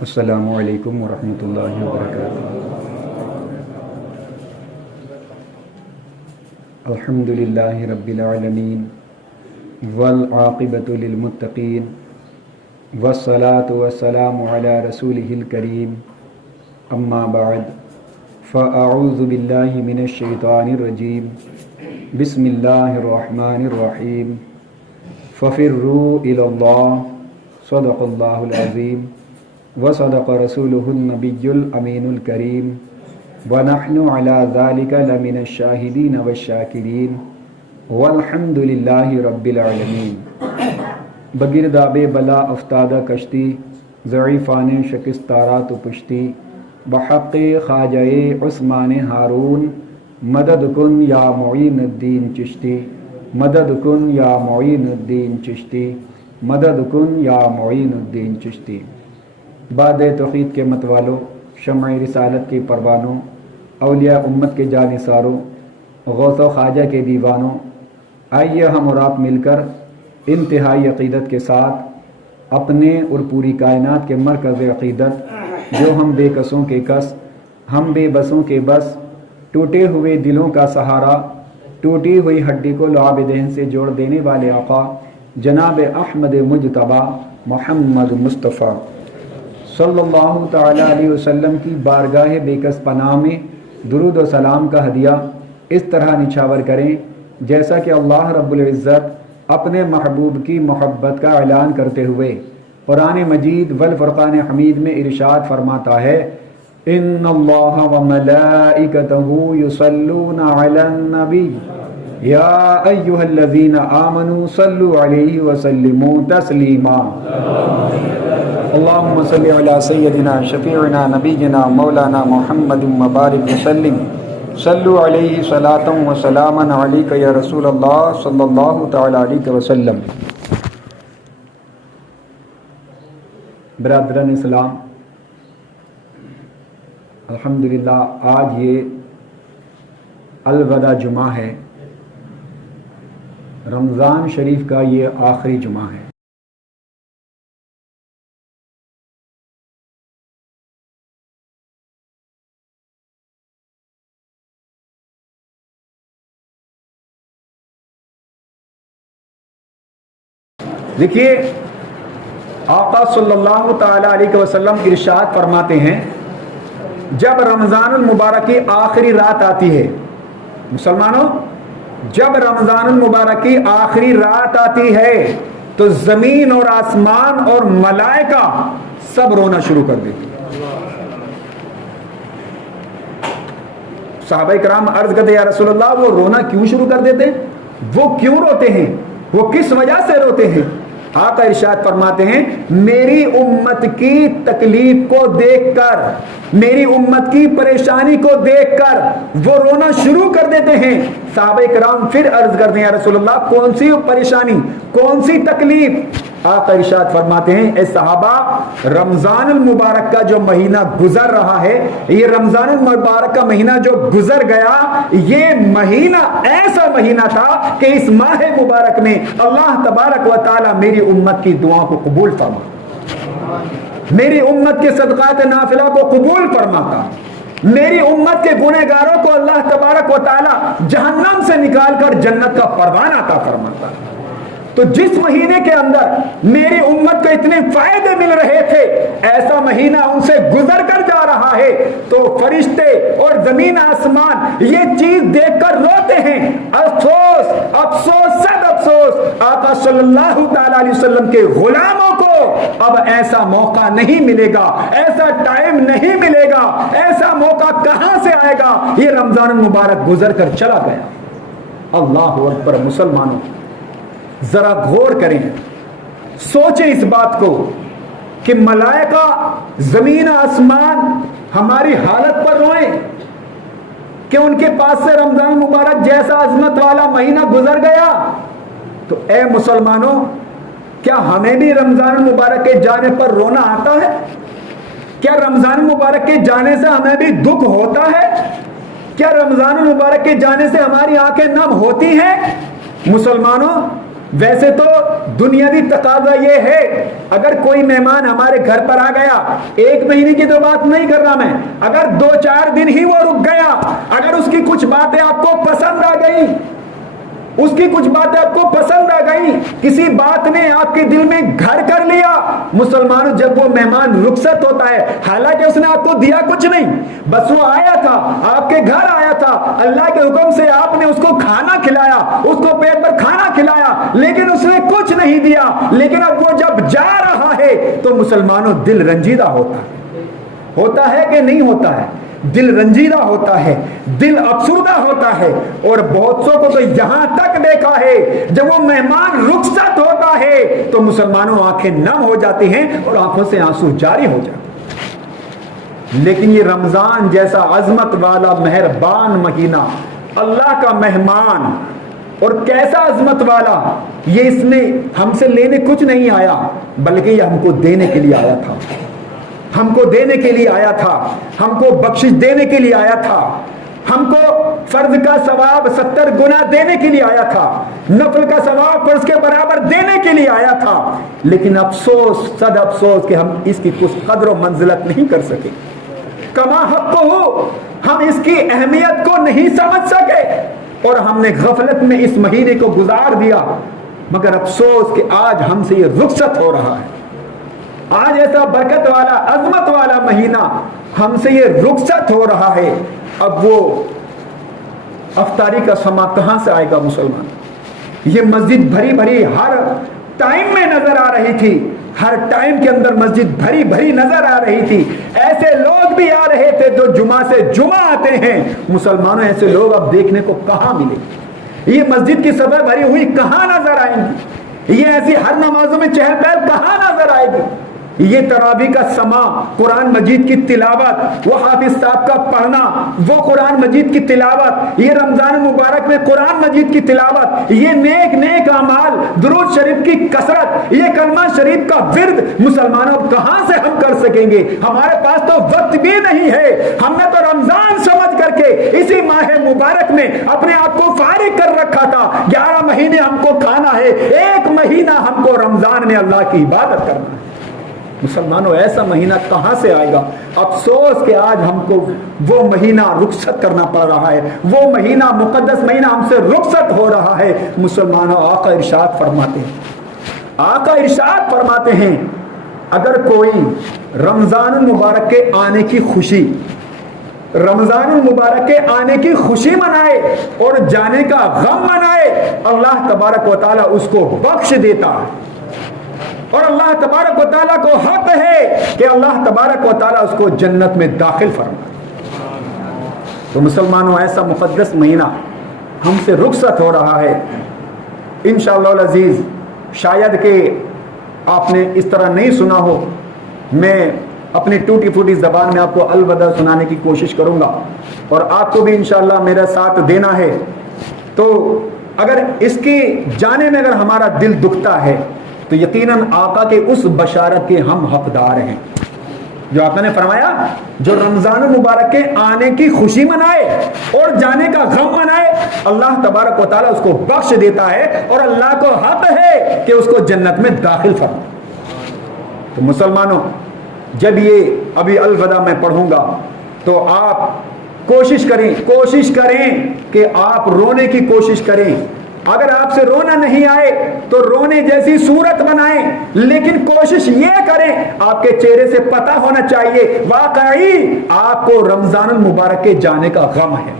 السلام علیکم ورحمۃ اللہ وبرکاتہ۔ الحمد للہ رب العالمین والعاقبۃ للمتقین والصلاة والسلام علی رسولہ الکریم، اما بعد فاعوذ باللہ من الشیطان الرجیم، بسم اللہ الرحمن الرحیم، ففروا الی اللہ، صدق اللہ العظیم وصدق رسولہ النبی الامین الکریم، ونحن علی ذلک لمن الشاہدین والشاکرین، والحمد للہ رب العالمین۔ بگرد آب بلا افتادہ کشتی، ضعیفان شکستارات و پشتی، بحق خواجہ عثمان ہارون، مدد کن یا معین الدین چشتی، مدد کن یا معین الدین چشتی، مدد کن یا معین الدین چشتی۔ باد توحید کے متوالوں، شمع رسالت کے پروانوں، اولیاء امت کے جانثاروں، غوث و خواجہ کے دیوانوں، آئیے ہم اور آپ مل کر انتہائی عقیدت کے ساتھ اپنے اور پوری کائنات کے مرکز عقیدت، جو ہم بے کسوں کے کس، ہم بے بسوں کے بس، ٹوٹے ہوئے دلوں کا سہارا، ٹوٹی ہوئی ہڈی کو لعاب دہن سے جوڑ دینے والے آقا جناب احمد مجتبی محمد مصطفیٰ صلی اللہ تعالی علیہ وسلم کی بارگاہ بے کس پناہ میں درود و سلام کا ہدیہ اس طرح نچھاور کریں جیسا کہ اللہ رب العزت اپنے محبوب کی محبت کا اعلان کرتے ہوئے قرآن مجید والفرقان حمید میں ارشاد فرماتا ہے، ان اللہ وملائکتہ یصلون علی النبی یا ایھا الذین آمنوا صلوا علیہ وسلموا تسلیما۔ اللہم صلی علی سیدنا شفیعنا نبینا مولانا محمد مبارک وسلم، صلو علیہ صلاۃ و سلاما علیک یا رسول اللہ صلی اللہ تعالی علیہ وسلم۔ برادران اسلام، الحمدللہ آج یہ الوداع جمعہ ہے، رمضان شریف کا یہ آخری جمعہ ہے۔ دیکھیے آقا صلی اللہ تعالی علیہ وسلم ارشاد فرماتے ہیں، جب رمضان المبارک کی آخری رات آتی ہے، مسلمانوں جب رمضان المبارک کی آخری رات آتی ہے تو زمین اور آسمان اور ملائکہ سب رونا شروع کر دیتے ہیں۔ صحابہ کرام عرض کرتے یا رسول اللہ وہ رونا کیوں شروع کر دیتے ہیں؟ وہ کیوں روتے ہیں؟ وہ کس وجہ سے روتے ہیں؟ آقا ارشاد فرماتے ہیں، میری امت کی تکلیف کو دیکھ کر، میری امت کی پریشانی کو دیکھ کر وہ رونا شروع کر دیتے ہیں۔ صحابہ کرام پھر عرض کرتے ہیں یا رسول اللہ کون سی پریشانی، کون سی تکلیف؟ آقا ارشاد فرماتے ہیں، اے صحابہ رمضان المبارک کا جو مہینہ گزر رہا ہے، یہ رمضان المبارک کا مہینہ جو گزر گیا، یہ مہینہ ایسا مہینہ تھا کہ اس ماہ مبارک میں اللہ تبارک و تعالی میری امت کی دعا کو قبول فرما، میری امت کے صدقات نافلہ کو قبول فرماتا، میری امت کے گنہگاروں کو اللہ تبارک و تعالی جہنم سے نکال کر جنت کا پروانہ عطا فرماتا۔ تو جس مہینے کے اندر میری امت کو اتنے فائدے مل رہے تھے، ایسا مہینہ ان سے گزر کر جا رہا ہے تو فرشتے اور زمین آسمان یہ چیز دیکھ کر روتے ہیں، افسوس افسوس صد افسوس، آقا صلی اللہ تعالی علیہ وسلم کے غلاموں کو اب ایسا موقع نہیں ملے گا، ایسا ٹائم نہیں ملے گا، ایسا موقع کہاں سے آئے گا؟ یہ رمضان المبارک گزر کر چلا گیا۔ اللہ اکبر، مسلمانوں ذرا غور کریں، سوچیں اس بات کو کہ ملائکہ زمین آسمان ہماری حالت پر روئیں کہ ان کے پاس سے رمضان مبارک جیسا عظمت والا مہینہ گزر گیا۔ تو اے مسلمانوں، کیا ہمیں بھی رمضان مبارک کے جانے پر رونا آتا ہے؟ کیا رمضان مبارک کے جانے سے ہمیں بھی دکھ ہوتا ہے؟ کیا رمضان مبارک کے جانے سے ہماری آنکھیں نم ہوتی ہیں؟ مسلمانوں ویسے تو دنیاوی تقاضا یہ ہے، اگر کوئی مہمان ہمارے گھر پر آ گیا، 1 مہینے کی تو بات نہیں کر رہا میں، اگر 2-4 دن ہی وہ رک گیا، اگر اس کی کچھ باتیں آپ کو پسند آ گئی، اس کی کچھ باتیں آپ کو پسند آ گئی، کسی بات نے آپ کے دل میں گھر کر لیا، مسلمانوں جب وہ مہمان رخصت ہوتا ہے، حالانکہ اس نے آپ کو دیا کچھ نہیں، بس وہ آیا تھا، آپ کے گھر آیا تھا، اللہ کے حکم سے آپ نے اس کو کھانا کھلایا، اس کو پیٹ پر کھانا کھلایا، لیکن اس نے کچھ نہیں دیا، لیکن اب وہ جب جا رہا ہے تو مسلمانوں دل رنجیدہ ہوتا ہے کہ نہیں ہوتا ہے؟ دل رنجیدہ ہوتا ہے، دل افسردہ ہوتا ہے، اور بہت سو کو تو یہاں تک دیکھا ہے جب وہ مہمان رخصت ہوتا ہے تو مسلمانوں آنکھیں نم ہو جاتی ہیں اور آنکھوں سے آنسو جاری ہو جاتے ہیں۔ لیکن یہ رمضان جیسا عظمت والا مہربان مہینہ، اللہ کا مہمان، اور کیسا عظمت والا، یہ اس نے ہم سے لینے کچھ نہیں آیا، بلکہ یہ ہم کو دینے کے لیے آیا تھا، ہم کو دینے کے لیے آیا تھا، ہم کو بخشش دینے کے لیے آیا تھا، ہم کو فرض کا ثواب 70 گنا دینے کے لیے آیا تھا، نفل کا ثواب فرض کے برابر دینے کے لیے آیا تھا، لیکن افسوس، صد افسوس کہ ہم اس کی کچھ قدر و منزلت نہیں کر سکے، کما حق ہو، ہم اس کی اہمیت کو نہیں سمجھ سکے، اور ہم نے غفلت میں اس مہینے کو گزار دیا، مگر افسوس کہ آج ہم سے یہ رخصت ہو رہا ہے، آج ایسا برکت والا عظمت والا مہینہ ہم سے یہ رخصت ہو رہا ہے۔ اب وہ افطاری کا سما کہاں سے آئے گا مسلمان؟ یہ مسجد بھری بھری ہر ٹائم میں نظر آ رہی تھی، ہر ٹائم کے اندر مسجد بھری بھری نظر آ رہی تھی، ایسے لوگ بھی آ رہے تھے جو جمعہ سے جمعہ آتے ہیں، مسلمانوں ایسے لوگ اب دیکھنے کو کہاں ملے؟ یہ مسجد کی صفحہ بھری ہوئی کہاں نظر آئیں گی؟ یہ ایسی ہر نمازوں میں چہل پہل کہاں نظر آئے گی؟ یہ تراویح کا سما، قرآن مجید کی تلاوت، وہ حافظ صاحب کا پڑھنا، وہ قرآن مجید کی تلاوت، یہ رمضان مبارک میں قرآن مجید کی تلاوت، یہ نیک نیک اعمال، درود شریف کی کثرت، یہ کلمہ شریف کا ورد، مسلمانوں کہاں سے ہم کر سکیں گے؟ ہمارے پاس تو وقت بھی نہیں ہے، ہم نے تو رمضان سمجھ کر کے اسی ماہ مبارک میں اپنے آپ کو فارغ کر رکھا تھا، 11 مہینے ہم کو کھانا ہے، 1 مہینہ ہم کو رمضان میں اللہ کی عبادت کرنا ہے۔ مسلمانوں ایسا مہینہ کہاں سے آئے گا؟ افسوس کہ آج ہم کو وہ مہینہ رخصت کرنا پڑ رہا ہے، وہ مہینہ، مقدس مہینہ ہم سے رخصت ہو رہا ہے۔ مسلمانوں آقا ارشاد فرماتے ہیں، آقا ارشاد فرماتے ہیں، اگر کوئی رمضان المبارک کے آنے کی خوشی، رمضان المبارک کے آنے کی خوشی منائے اور جانے کا غم منائے، اللہ تبارک و تعالیٰ اس کو بخش دیتا ہے، اور اللہ تبارک و تعالیٰ کو حق ہے کہ اللہ تبارک و تعالیٰ اس کو جنت میں داخل فرمائے۔ تو مسلمانوں ایسا مقدس مہینہ ہم سے رخصت ہو رہا ہے، انشاءاللہ العزیز شاید کہ آپ نے اس طرح نہیں سنا ہو، میں اپنی ٹوٹی پھوٹی زبان میں آپ کو الوداع سنانے کی کوشش کروں گا، اور آپ کو بھی انشاءاللہ میرا ساتھ دینا ہے۔ تو اگر اس کی جانے میں اگر ہمارا دل دکھتا ہے تو یقیناً آقا کے اس بشارت کے ہم حقدار ہیں جو آقا نے فرمایا، جو رمضان مبارک کے آنے کی خوشی منائے اور جانے کا غم منائے، اللہ تبارک و تعالیٰ اس کو بخش دیتا ہے، اور اللہ کو حق ہے کہ اس کو جنت میں داخل فرمائے۔ تو مسلمانوں جب یہ ابھی الوداع میں پڑھوں گا تو آپ کوشش کریں کہ آپ رونے کی کوشش کریں، اگر آپ سے رونا نہیں آئے تو رونے جیسی صورت بنائیں، لیکن کوشش یہ کریں، آپ کے چہرے سے پتہ ہونا چاہیے واقعی آپ کو رمضان المبارک کے جانے کا غم ہے،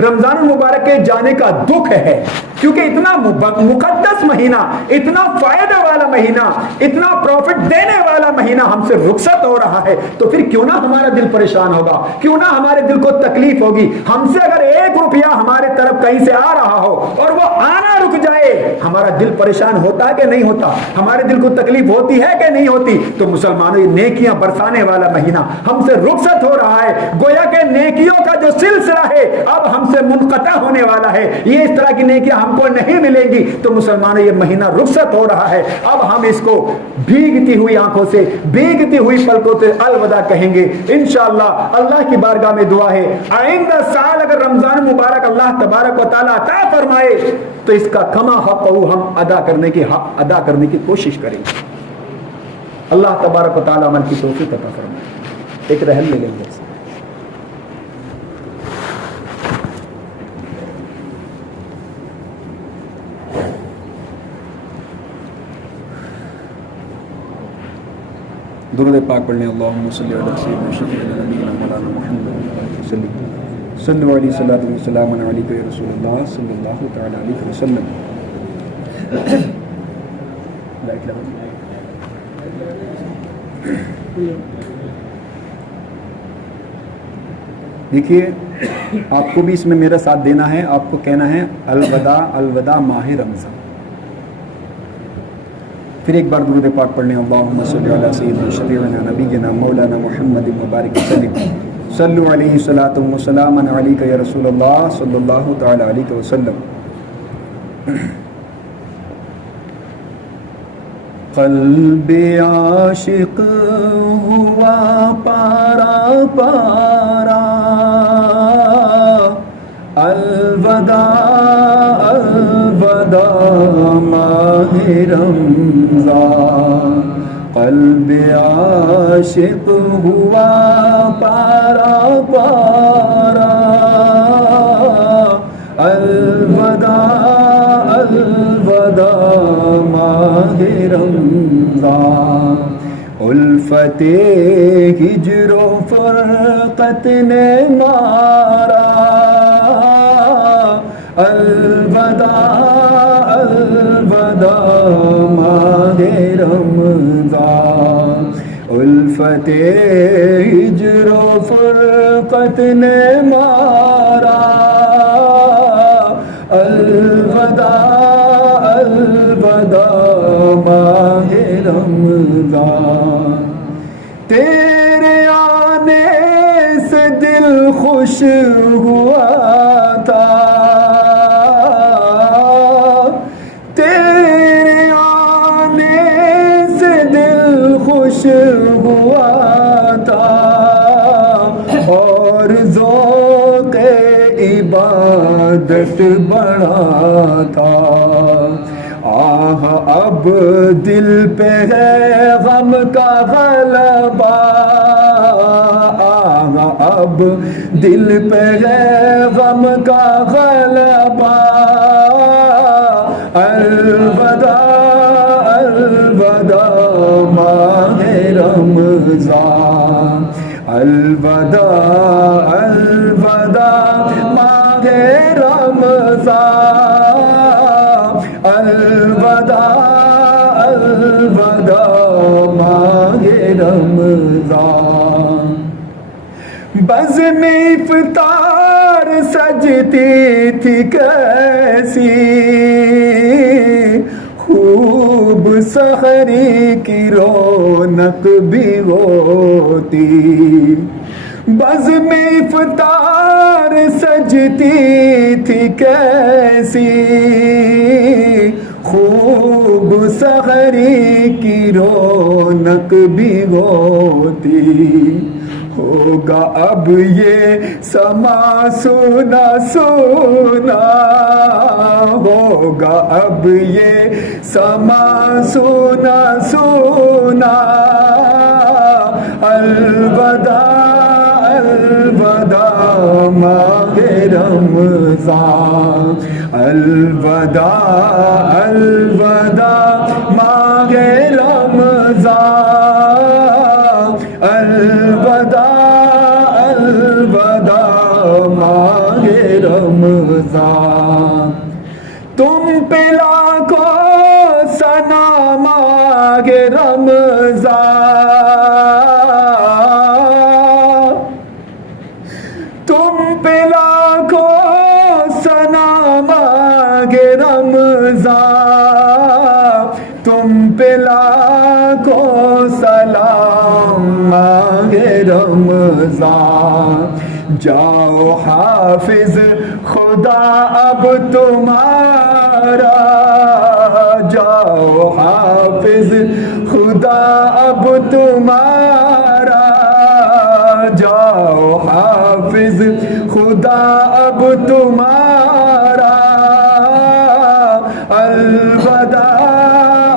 رمضان المبارک کے جانے کا دکھ ہے، کیونکہ اتنا مقدس مہینہ، اتنا فائدہ والا مہینہ، اتنا پروفٹ دینے والا مہینہ ہم سے رخصت ہو رہا ہے، تو پھر کیوں نہ ہمارا دل پریشان ہوگا، کیوں نہ ہمارے دل کو تکلیف ہوگی۔ ہم سے اگر 1 روپیہ ہمارے طرف کہیں سے آ رہا ہو اور وہ آنا رک جائے، ہمارا دل پریشان ہوتا ہے کہ نہیں ہوتا؟ ہمارے دل کو تکلیف ہوتی ہے کہ نہیں ہوتی؟ تو مسلمانوں یہ نیکیاں برسانے والا مہینہ ہم سے رخصت ہو رہا ہے، گویا کہ نیکیوں کا جو سلسلہ ہے اب ہم سے منقطع ہونے والا ہے، یہ اس طرح کی نیکیاں ہم کو نہیں ملیں گی۔ تو مسلمانوں یہ مہینہ رخصت ہو رہا ہے، اب ہم اس کو بھیگتی ہوئی آنکھوں سے، بھیگتی ہوئی پلکوں سے الوداع کہیں گے انشاءاللہ۔ اللہ کی بارگاہ میں دعا ہے آئندہ سال اگر رمضان مبارک اللہ تبارک و تعالیٰ عطا فرمائے تو اس کا کما حق ہم ادا کرنے کی کوشش کریں گے. اللہ تبارک و تعالی عمل کی توفیق عطا فرمائے. ایک رحم لے لیں گے. درود پاک پڑھ لیں. اللہم صلی علی سیدنا شفیعنا نبینا مولانا محمد وسلم. صلو علیہ الصلوۃ والسلام علیک یا رسول اللہ صلی اللہ تعالی علیہ وسلم. دیکھیے آپ کو بھی اس میں میرا ساتھ دینا ہے. آپ کو کہنا ہے الوداع الوداع ماہ رمضان. پھر ایک بار درود پاک پڑھ لیں. اللہم صلی علی سیدنا شفیعنا نبینا مولانا محمد مبارک وسلم. صلو علیہ الصلوۃ والسلام علیک یا رسول اللہ صلی اللہ تعالی علیہ وسلم. قلب عاشق ہوا پارا پارا الوداع الوداع ماہ رمضان. قلب عاشق ہوا پارا پارا الوداع الوداع ماہ رمضان. الفت ہجر و فرقت نے مارا الوداع الوداع ماہ رمضان. الفت ہجر و فرقت نے مارا الوداع الوداع ماہ رمضان. تیرے آنے سے دل خوش ہوا تھا. تیرے آنے سے دل خوش ہوا تھا اور ذوق عبادت بڑھا تھا. آہ اب دل پہ ہے غم کا غلبہ. آہ اب دل پہ ہے غم کا غلبہ. الوداع الوداع ماہ رمضان. الوداع الوداع ماہ رمضان. الوداع الوداع ماہ رمضان. بزم افطار سجتی تھی کیسی خوب سحری کی رونق بھی ہوتی. بزم افطار سجتی تھی کیسی خوب سحری کی رونق بھی ہوتی. ہوگا اب یہ سما سونا سونا. ہوگا اب یہ سما سونا سونا. الوداع الوداع ماہ رمضان. الوداع الوداع ماہ رمضان. الوداع الوداع ماہ رمضان. تم پہ لاکھوں ثنا ماہ رمضان. تم پہ لاکھوں ثنا ماہ رمضان. تم پہ لاکھوں سلام ماہ رمضان. جاؤ حافظ خدا اب تمہارا. جاؤ حافظ خدا اب تمہارا. جاؤ حافظ خدا اب تمہارا.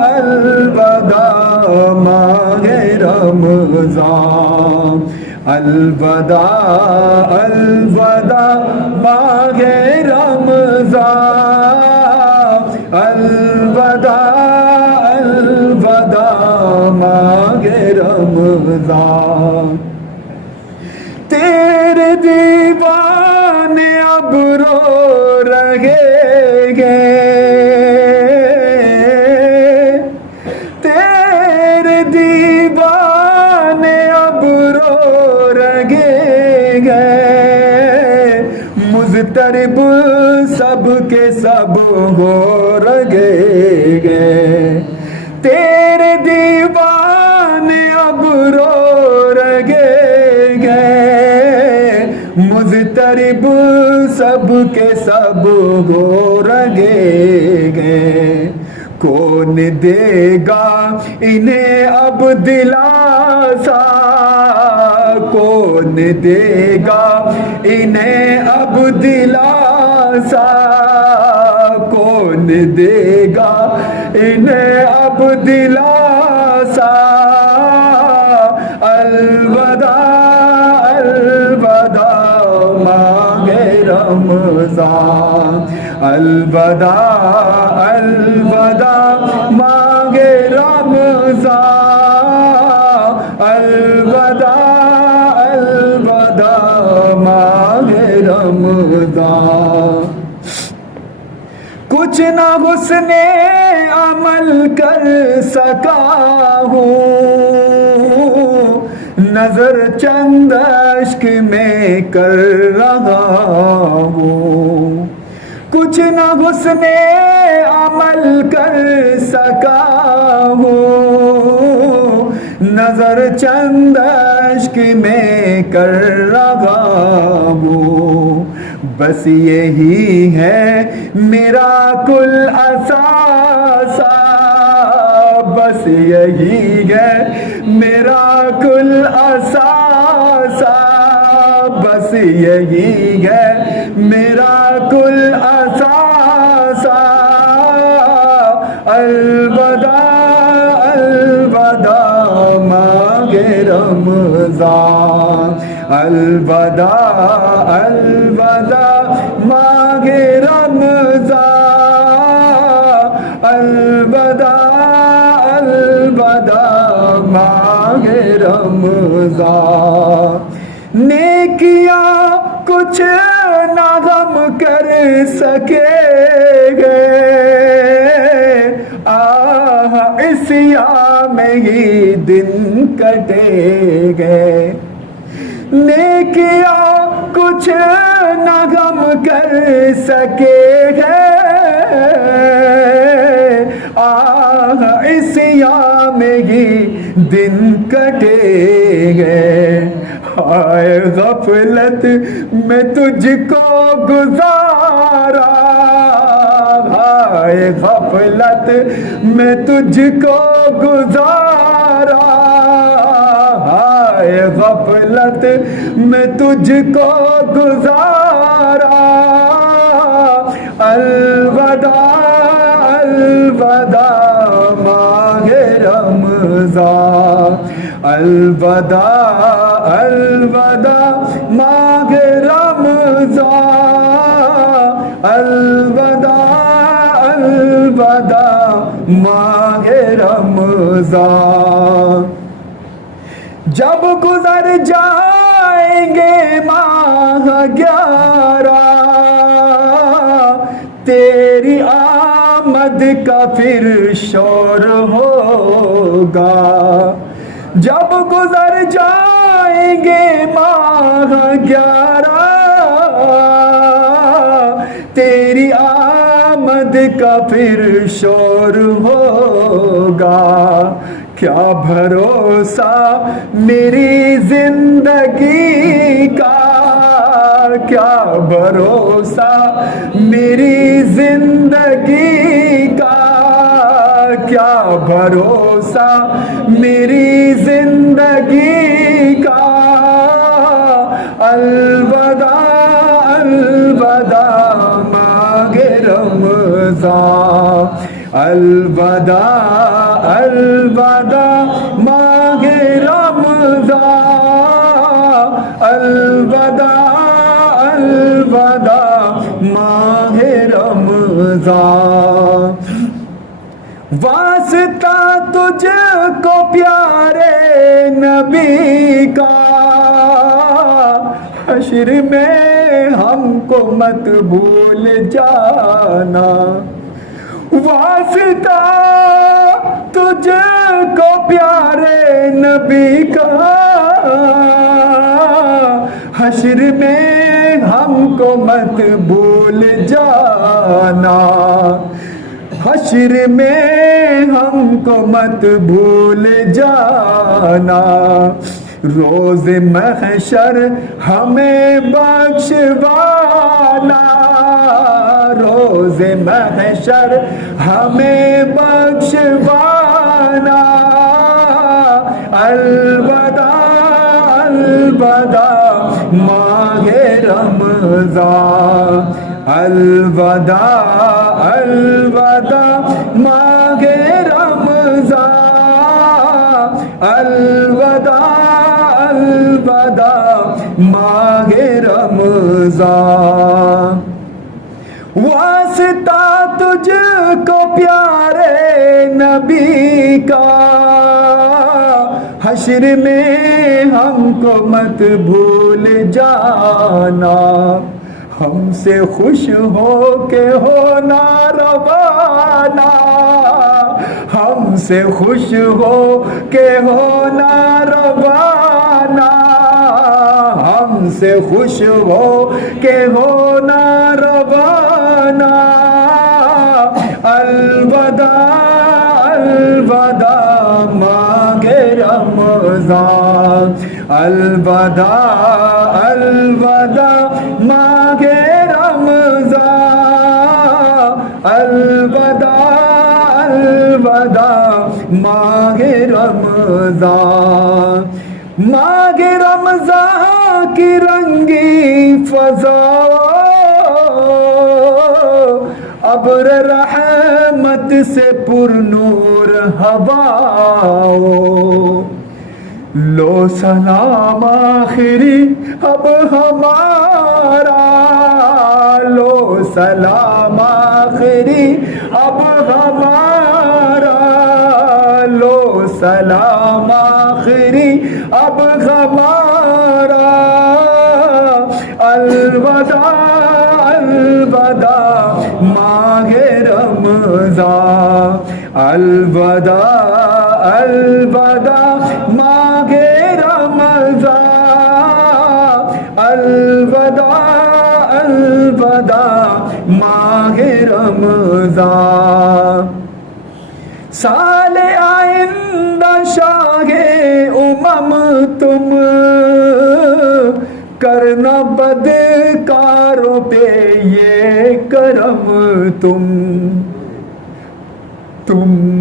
الوداع ماہ رمضان، الوداع الوداع ماہ رمضان، الوداع الوداع ماہ رمضان۔ تیرے دیوانے اب رو رہے گے، تیرے دیوانے اب رو رہے گے، مضطرب سب کے سب ہو رہے گے، تیرے دیوانے اب رو رہے گے، مضطرب سب کے سب ہو رہے گے۔ کون دے گا انہیں اب دلاسا، کون دے گا انہیں اب دلاسا، کون دے گا انہیں اب دلاسا۔ الوداع الوداع ماہ رمضان، الوداع الوداع ماہ رمضان، الوداع الوداع ماہ رمضان۔ کچھ نہ حسن عمل کر سکا ہوں، نظر چند اشک میں کر رہا ہوں، کچھ نہ حسن عمل کر سکا ہوں، نظر چند اشک میں کر رہا ہوں، بس یہی ہے میرا کل اثاثہ، بس یہی ہے میرا کل اثاثہ، بس یہی ہے میرا کل اثاثہ۔ الوداع الوداع ماہ رمضان، الوداع الوداع ماہ رمضان، الوداع الوداع ماہ رمضان۔ نیکیاں کچھ نہ غم کر سکے گے، آہ عصیاں میں ہی دن کٹے گے، نیکیاں کچھ نہ غم کر سکے گے، آہ عصیاں میں ہی دن کٹے گے۔ ہائے غفلت میں تجھ کو گزارا، ہائے غفلت میں تجھ کو گزارا، ہائے غفلت میں تجھ کو گزارا۔ الوداع الوداع ماہ رمضان، الوداع الوداع ماہ رمضان، الوداع الوداع ماہ رمضان۔ جب گزر جائیں گے ماہ 11، تیری آمد کا پھر شور ہوگا، جب گزر جائیں گے ماہ 11، تیری آمد کا پھر شور ہوگا۔ کیا بھروسہ میری زندگی کا، کیا بھروسہ میری زندگی کا، کیا بھروسہ میری زندگی کا۔ الوداع الوداع ماہ رمضان، الوداع الوداع ماہ رمضان، الوداع الوداع ماہ رمضان، واسطہ تجھ کو پیارے نبی کا، حشر میں ہم کو مت بھول جانا، واسطہ تجھ کو پیارے نبی کا، حشر میں ہم کو مت بھول جانا، حشر میں ہم کو مت بھول جانا، روز محشر ہمیں بخشوانا، روز محشر ہمیں بخشوانا، الوداع الوداع ماہ رمضان، الوداع الوداع ماہ رمضان، الوداع الوداع ماہ رمضان، واسطہ تجھ کو پیارے نبی کا، حشر میں ہم کو مت بھول جانا، ہم سے خوش ہو کے ہونا روانہ، ہم سے خوش ہو کے ہونا روانہ، ہم سے خوش ہو کے ہونا روانہ، الوداع الوداع ماہ رمضان، الوداع الوداع ماہ رمضان، الوداع الوداع ماہ رمضان، ماہ رمضان کی رنگی فضا، ابر رحمت سے پر نور ہوا، لو سلام آخری اب ہمارا، لو سلام آخری اب ہمارا، لو سلام آخری اب ہمارا، الوداع الوداع ماہ رمضان، الوداع الوداع ماہ رمضان، الوداع الوداع ماہ رمضان، سال آئندہ شاہ امم تم، کرنا بدکاروں پہ یہ کرم تم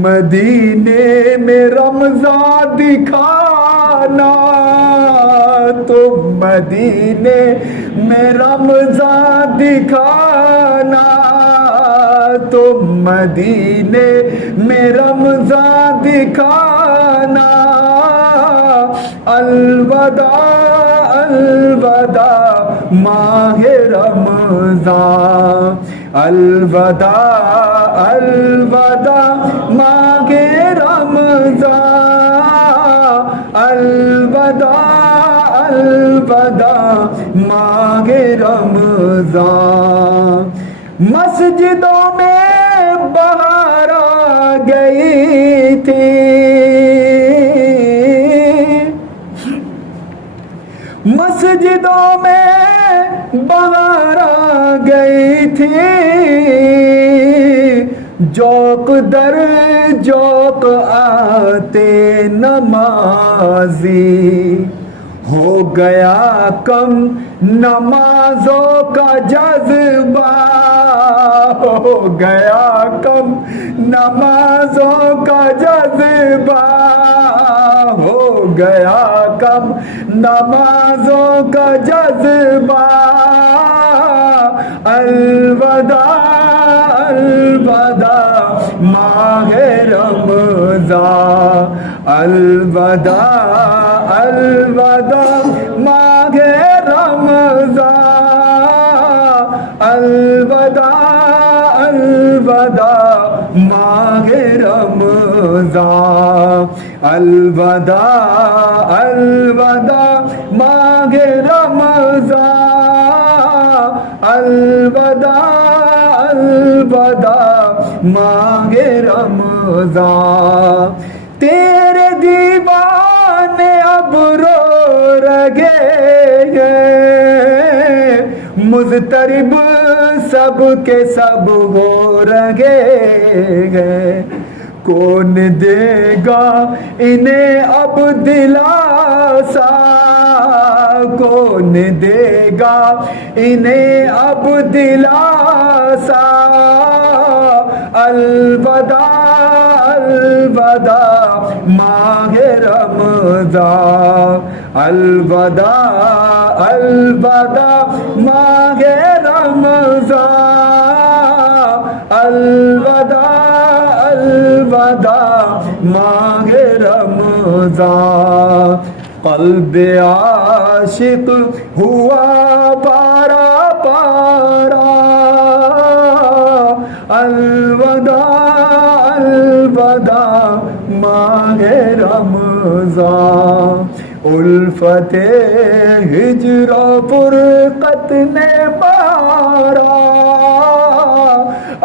مدینے میں رمضان دکھانا، تم مدینے میں رمضان دکھانا، تم مدینے میں رمضان دکھانا، الوداع الوداع ماہ رمضان، الوداع الوداع ماہ رمضان، الوداع الوداع ماہ رمضان، مسجدوں میں بہار آ گئی تھی، مسجدوں میں بہار آ گئی تھی، جوق در جوق آتے نمازی، ہو گیا کم نمازوں کا جذبہ، ہو گیا کم نمازوں کا جذبہ، ہو گیا کم نمازوں کا جذبہ، الوداع الوداع ماہ رمضان الوداع الوداع ماہ رمضان الوداع الوداع ماہ رمضان الوداع الوداع ماہ رمضان الوداع الوداع ماہ رمضان تیرے دیوانے اب رو رہے ہیں مضطرب سب کے سب ہو رہے ہیں کون دے گا انہیں اب دلاسا کون دے گا انہیں اب دلاسا الوداع الوداع ماہ رمضان الوداع الوداع ماہ رمضان الوداع الوداع ماہ رمضان قلب عاشق ہوا پارا پارا الوداع الوداع ماہ رمضان الفت ہجر و فرقت نے مارا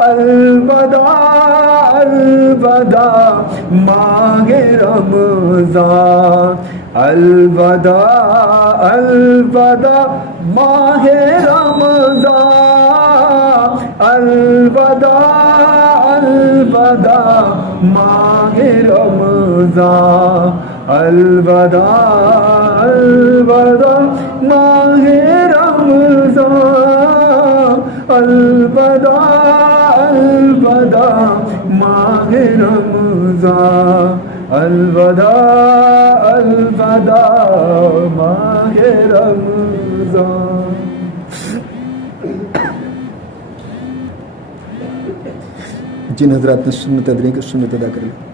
الوداع الوداع ماہ رمضان الوداع الوداع ماہ رمضان الوداع الوداع ماہ رمضان الوداع الوداع ماہ رمضان الوداع الوداع ماہ رمضان الوداع الوداع ماہ رمضان. جن حضرات نے سنت ادریں کی سنت ادا کر لی.